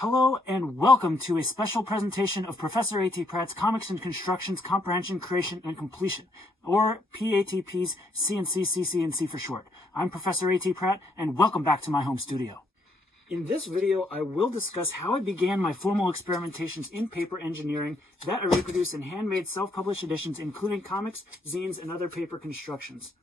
Hello and welcome to a special presentation of Professor A.T. Pratt's Comics and Constructions Comprehension, Creation, and Completion, or PATP's CNC for short. I'm Professor A.T. Pratt, and welcome back to my home studio. In this video, I will discuss how I began my formal experimentations in paper engineering that I reproduce in handmade self-published editions, including comics, zines, and other paper constructions.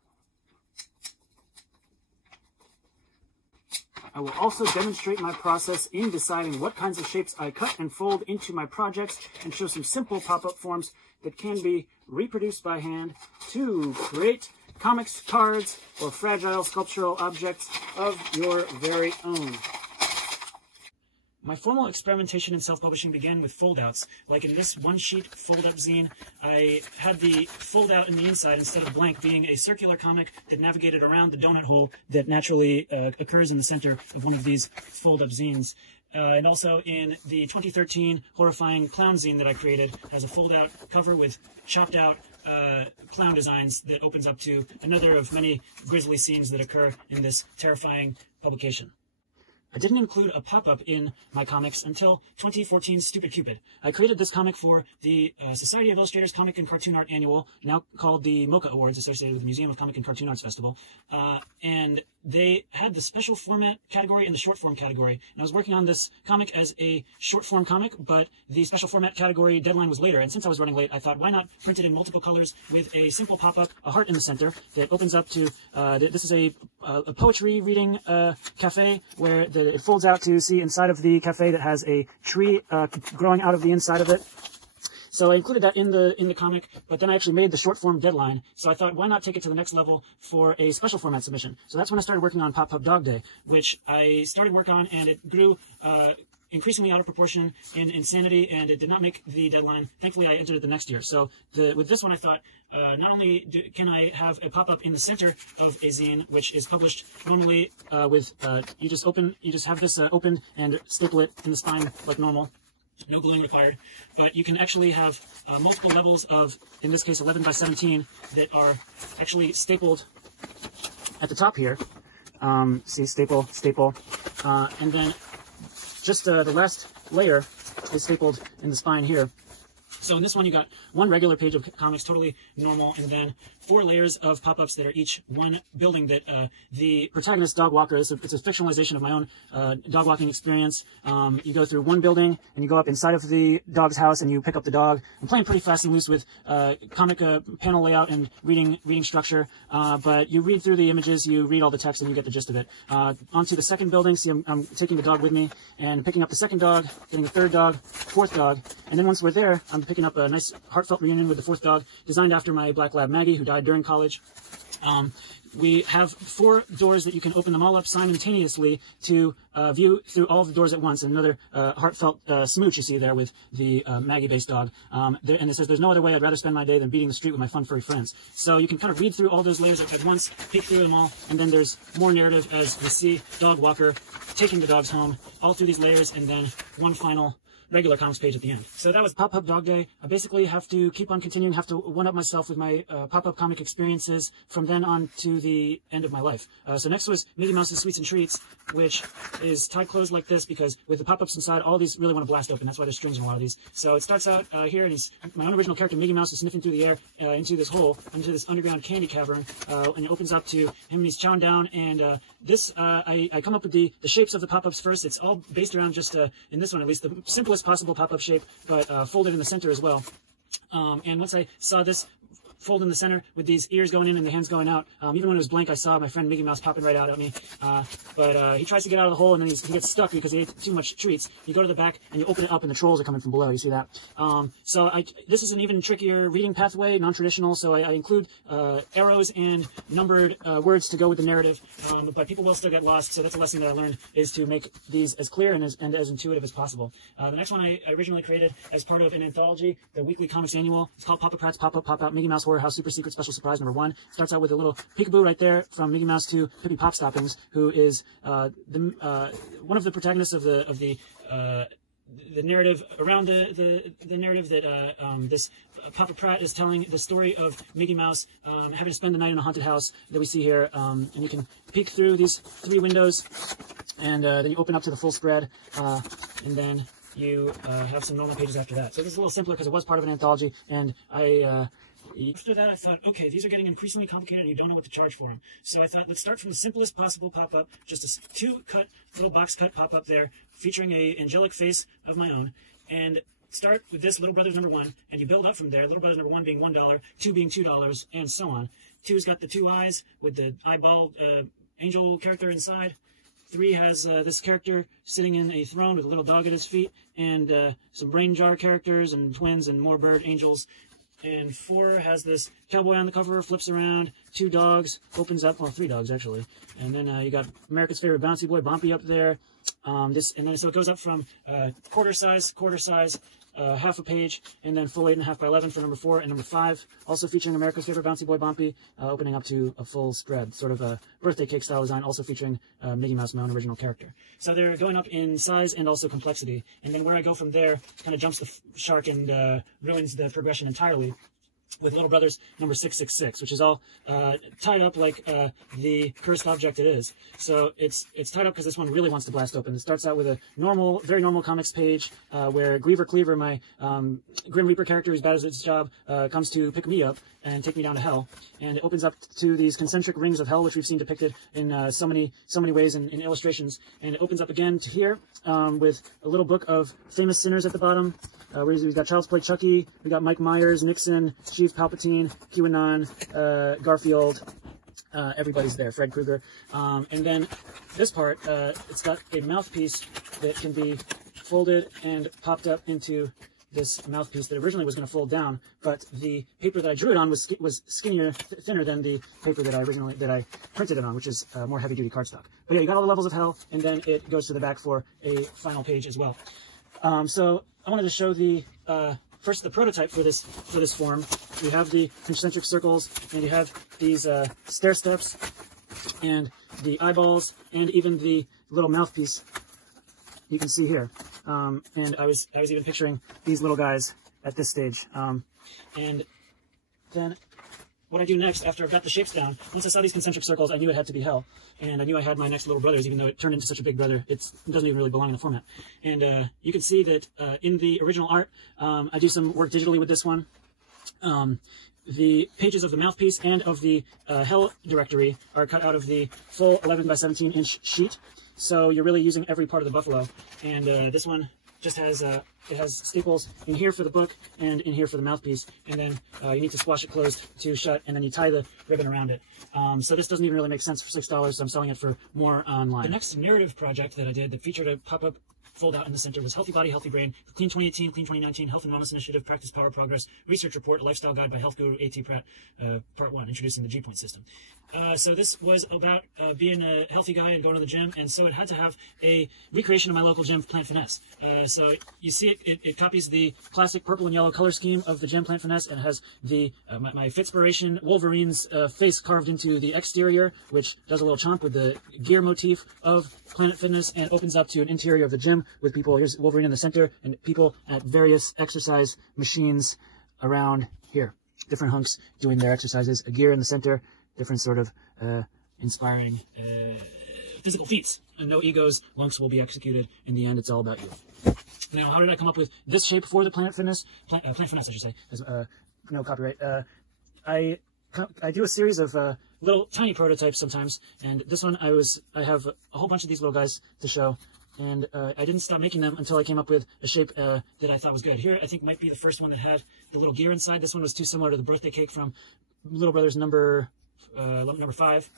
I will also demonstrate my process in deciding what kinds of shapes I cut and fold into my projects and show some simple pop-up forms that can be reproduced by hand to create comics, cards, or fragile sculptural objects of your very own. My formal experimentation in self-publishing began with fold-outs. Like in this one-sheet fold-up zine, I had the fold-out in the inside instead of blank being a circular comic that navigated around the donut hole that naturally occurs in the center of one of these fold-up zines. And also in the 2013 horrifying clown zine that I created has a fold-out cover with chopped-out clown designs that opens up to another of many grisly scenes that occur in this terrifying publication. I didn't include a pop-up in my comics until 2014's Stupid Cupid. I created this comic for the Society of Illustrators Comic and Cartoon Art Annual, now called the MoCA Awards, associated with the Museum of Comic and Cartoon Arts Festival. And they had the special format category and the short form category. And I was working on this comic as a short form comic, but the special format category deadline was later. And since I was running late, I thought, why not print it in multiple colors with a simple pop-up, a heart in the center that opens up to, this is a poetry reading cafe where it folds out to see inside of the cafe that has a tree growing out of the inside of it. So I included that in the comic, but then I actually made the short form deadline. So I thought, why not take it to the next level for a special format submission? So that's when I started working on Pop Pub Dog Day, which I started work on, and it grew increasingly out of proportion in insanity, and it did not make the deadline. Thankfully, I entered it the next year. So with this one, I thought, not only can I have a pop-up in the center of a zine, which is published normally with, you just have this opened and staple it in the spine like normal. No gluing required, but you can actually have multiple levels of, in this case, 11 by 17 that are actually stapled at the top here. See, staple, and then just the last layer is stapled in the spine here. So in this one, you got one regular page of comics, totally normal, and then 4 layers of pop-ups that are each one building that the protagonist, Dog Walker, it's a fictionalization of my own dog walking experience. You go through one building, and you go up inside of the dog's house, and you pick up the dog. I'm playing pretty fast and loose with comic panel layout and reading structure, but you read through the images, you read all the text, and you get the gist of it. Onto the second building, see, I'm taking the dog with me, and picking up the second dog, getting a third dog, fourth dog, and then once we're there, I'm picking up a nice heartfelt reunion with the fourth dog, designed after my black lab Maggie, who died during college. We have 4 doors that you can open them all up simultaneously to view through all of the doors at once. And another heartfelt smooch you see there with the Maggie-based dog. And it says, there's no other way I'd rather spend my day than beating the street with my fun furry friends. So you can kind of read through all those layers at once, peek through them all, and then there's more narrative as we see Dog Walker taking the dogs home, all through these layers, and then one final regular comics page at the end. So that was Pop Up Dog Day. I basically have to keep on continuing, have to one-up myself with my pop-up comic experiences from then on to the end of my life. So next was Mickey Mouse's Sweets and Treats, which is tied closed like this because with the pop-ups inside, all these really want to blast open. That's why there's strings in a lot of these. So it starts out here, and my own original character, Mickey Mouse, is sniffing through the air into this hole, into this underground candy cavern, and it opens up to him, and he's chowing down, and I come up with the shapes of the pop-ups first. It's all based around just, in this one at least, the simplest possible pop-up shape, but folded in the center as well. And once I saw this fold in the center with these ears going in and the hands going out, even when it was blank, I saw my friend Mickey Mouse popping right out at me. But he tries to get out of the hole, and then he gets stuck because he ate too much treats. You go to the back, and you open it up, and the trolls are coming from below. You see that? So this is an even trickier reading pathway, non-traditional, so I include arrows and numbered words to go with the narrative, but people will still get lost, so that's a lesson that I learned, is to make these as clear and as intuitive as possible. The next one I originally created as part of an anthology, the weekly comics annual. It's called Papa Pratt's Pop-Up, Pop-Out Mickey Mouse Horror House Super Secret Special Surprise #1. It starts out with a little peekaboo right there from Mickey Mouse to Pippi Popstoppings, who is one of the protagonists of the narrative around the narrative that this Papa Pratt is telling the story of Mickey Mouse having to spend the night in a haunted house that we see here, and you can peek through these 3 windows And then you open up to the full spread, and then you have some normal pages after that. So this is a little simpler because it was part of an anthology, and after that I thought, okay, these are getting increasingly complicated and you don't know what to charge for them. So I thought, let's start from the simplest possible pop-up, just a two-cut, little box cut pop-up there, featuring a angelic face of my own, and start with this Little Brothers #1, and you build up from there, Little Brothers #1 being $1, 2 being $2, and so on. 2's got the 2 eyes with the eyeball angel character inside. 3 has this character sitting in a throne with a little dog at his feet, and some brain jar characters and twins and more bird angels. And 4 has this cowboy on the cover, flips around, 2 dogs, opens up, well, 3 dogs actually. And then you got America's favorite bouncy boy, Bompy, up there. And then so it goes up from quarter size, half a page, and then full 8.5 by 11 for number 4 and number 5. Also featuring America's favorite bouncy boy, Bompy, opening up to a full spread, sort of a birthday cake style design, also featuring Mickey Mouse, my own original character. So they're going up in size and also complexity. And then where I go from there kind of jumps the shark and ruins the progression entirely, with Little Brothers #666, which is all tied up like the cursed object it is. So it's tied up because this one really wants to blast open. It starts out with a normal, very normal comics page where Griever Cleaver, my Grim Reaper character who's bad at its job, comes to pick me up and take me down to hell. And it opens up to these concentric rings of hell, which we've seen depicted in so many ways in illustrations. And it opens up again to here with a little book of famous sinners at the bottom. We've got Child's Play Chucky, we got Mike Myers, Nixon, Chief Palpatine, QAnon, Garfield, everybody's there, Fred Krueger. And then this part, it's got a mouthpiece that can be folded and popped up into this mouthpiece that originally was going to fold down, but the paper that I drew it on was skinnier, thinner than the paper that I printed it on, which is more heavy-duty cardstock. But yeah, you got all the levels of hell, and then it goes to the back for a final page as well. So I wanted to show the first the prototype for this form. You have the concentric circles, and you have these stair steps, and the eyeballs, and even the little mouthpiece you can see here. And I was even picturing these little guys at this stage. And then what I do next, after I've got the shapes down, once I saw these concentric circles, I knew it had to be hell. And I knew I had my next Little Brothers, even though it turned into such a big brother. It doesn't even really belong in the format. And you can see that in the original art, I do some work digitally with this one. The pages of the mouthpiece and of the hell directory are cut out of the full 11 by 17 inch sheet. So you're really using every part of the buffalo. And this one just has, it has staples in here for the book and in here for the mouthpiece. And then you need to squash it closed to shut, and then you tie the ribbon around it. So this doesn't even really make sense for $6, so I'm selling it for more online. The next narrative project that I did that featured a pop-up fold out in the center was Healthy Body, Healthy Brain, the Clean 2018, Clean 2019 Health and Wellness Initiative, Practice, Power, Progress, Research Report, Lifestyle Guide by Health Guru A.T. Pratt, Part 1, Introducing the G-Point System. So this was about being a healthy guy and going to the gym, and so it had to have a recreation of my local gym, Plant Finesse. So you see it copies the classic purple and yellow color scheme of the gym, Plant Finesse, and has the my Fitspiration Wolverine's face carved into the exterior, which does a little chomp with the gear motif of Planet Fitness, and opens up to an interior of the gym with people. Here's Wolverine in the center, and people at various exercise machines around here. Different hunks doing their exercises. A gear in the center, different sort of inspiring physical feats. And no egos, lunks will be executed. In the end, it's all about you. Now, how did I come up with this shape for the Planet Fitness? Plant Finesse, I should say. As, no copyright. I do a series of little tiny prototypes sometimes, and this one I have a whole bunch of these little guys to show, and I didn't stop making them until I came up with a shape that I thought was good. Here, I think might be the first one that had the little gear inside. This one was too similar to the birthday cake from Little Brothers number 5.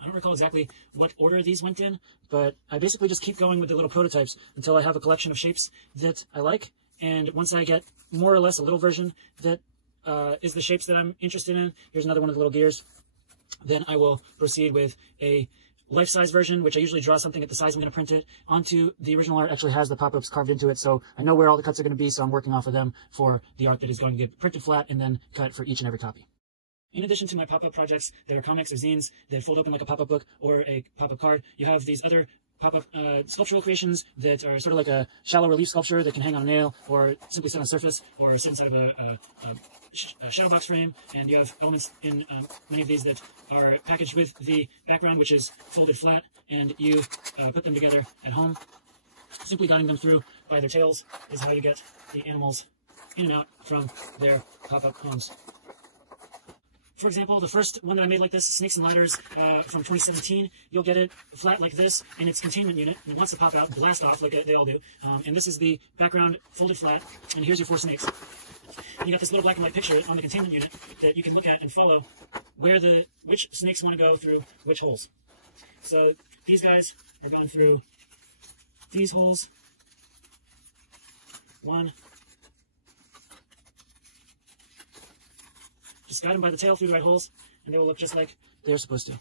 I don't recall exactly what order these went in, but I basically just keep going with the little prototypes until I have a collection of shapes that I like, and once I get more or less a little version that is the shapes that I'm interested in, here's another one of the little gears, then I will proceed with a life-size version, which I usually draw something at the size I'm going to print it onto. The original art actually has the pop-ups carved into it, so I know where all the cuts are going to be, so I'm working off of them for the art that is going to get printed flat and then cut for each and every copy. In addition to my pop-up projects that are comics or zines that fold open like a pop-up book or a pop-up card, you have these other pop-up sculptural creations that are sort of like a shallow relief sculpture that can hang on a nail or simply sit on a surface or sit inside of a shadow box frame. And you have elements in many of these that are packaged with the background, which is folded flat, and you put them together at home. Simply guiding them through by their tails is how you get the animals in and out from their pop-up homes. For example, the first one that I made like this, Snakes and Ladders, from 2017, you'll get it flat like this in its containment unit, and it wants to pop out, blast off like they all do. And this is the background folded flat, and here's your 4 snakes. And you got this little black and white picture on the containment unit that you can look at and follow which snakes want to go through which holes. So these guys are going through these holes. 1. Just guide them by the tail through the right holes, and they will look just like they're supposed to.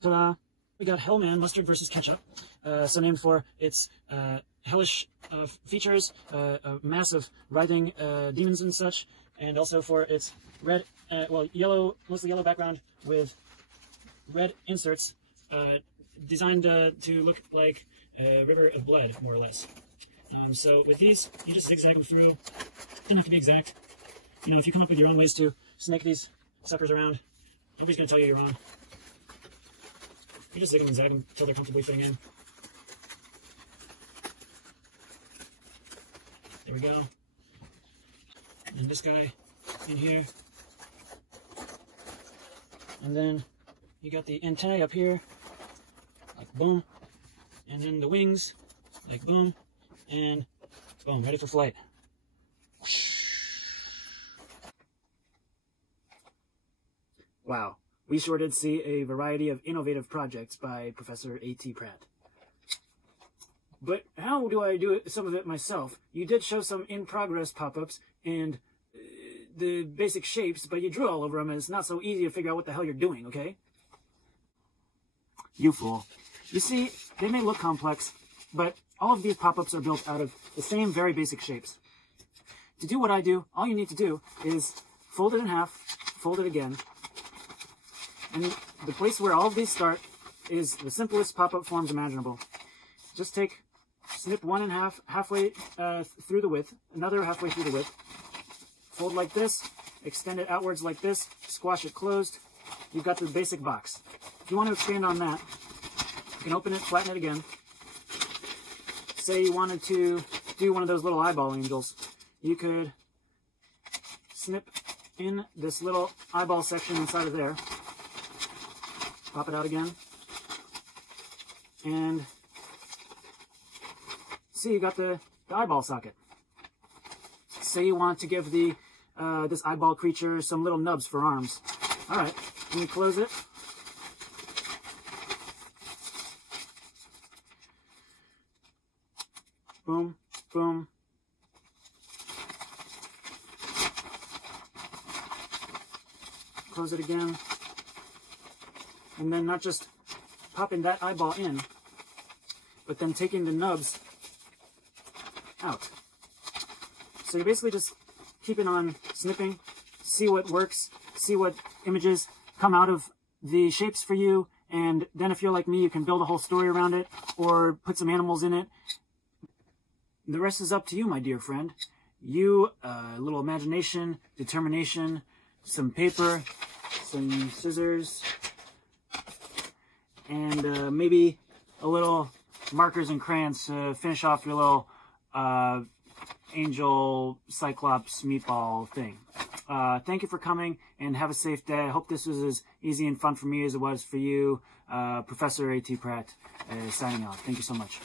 Ta-da! We got Hellman Mustard versus Ketchup, so named for its hellish features, a mass of writhing demons and such, and also for its red, yellow, mostly yellow background with red inserts, designed to look like a river of blood, more or less. So with these, you just zigzag them through. Doesn't have to be exact. You know, if you come up with your own ways to snake these suckers around, nobody's going to tell you you're wrong. You just zig them and zag them until they're comfortably fitting in. There we go. And this guy in here. And then you got the antennae up here, like boom. And then the wings, like boom. And boom, ready for flight. Wow, we sure did see a variety of innovative projects by Professor A.T. Pratt. But how do I do some of it myself? You did show some in-progress pop-ups and the basic shapes, but you drew all over them, and it's not so easy to figure out what the hell you're doing, okay? You fool. You see, they may look complex, but all of these pop-ups are built out of the same very basic shapes. To do what I do, all you need to do is fold it in half, fold it again, and the place where all of these start is the simplest pop-up forms imaginable. Just snip one in half, halfway through the width, another halfway through the width, fold like this, extend it outwards like this, squash it closed. You've got the basic box. If you want to expand on that, you can open it, flatten it again. Say you wanted to do one of those little eyeball angels. You could snip in this little eyeball section inside of there, pop it out again, and see, you got the eyeball socket. Say you want to give this eyeball creature some little nubs for arms. All right, let me close it. Boom, boom. Close it again. And then not just popping that eyeball in, but then taking the nubs out. So you're basically just keeping on snipping, see what works, see what images come out of the shapes for you, and then if you're like me, you can build a whole story around it, or put some animals in it. The rest is up to you, my dear friend. You, a little imagination, determination, some paper, some scissors, and maybe a little markers and crayons to finish off your little angel cyclops meatball thing. Thank you for coming, and have a safe day. I hope this was as easy and fun for me as it was for you. Professor A.T. Pratt signing off. Thank you so much.